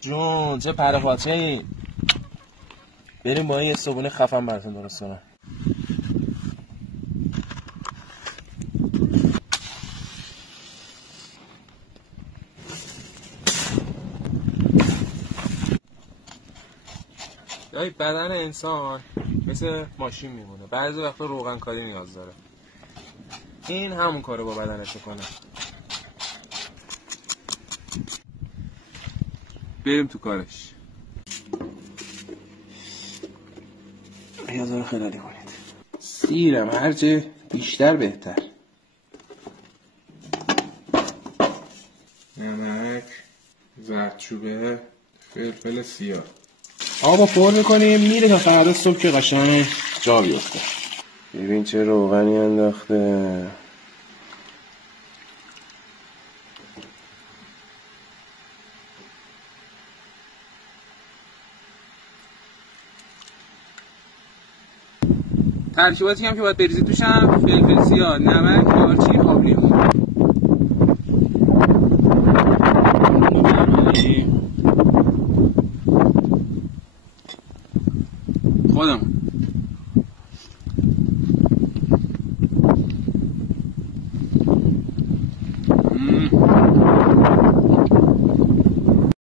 جون چه پره پاچه ای. بریم با یه صبونه خفن براتون درست کنم. دایی بدن انسان مثل ماشین میمونه، بعضی وقتا روغن کاری نیاز داره. این همون کارو با بدنش کنه. بریم تو کارش. یازار خلالی کنید. سیرم هرچه بیشتر بهتر. نمک، زردچوبه، فلفل سیاه. آب پر میکنیم میره تا فردا صبح که قشنگ جا بیفته. ببین چه روغنی انداخته. ترکیباتی هم که باید بریزید توش هم فلفل سیاه، نمک، دارچین، آب لیمو.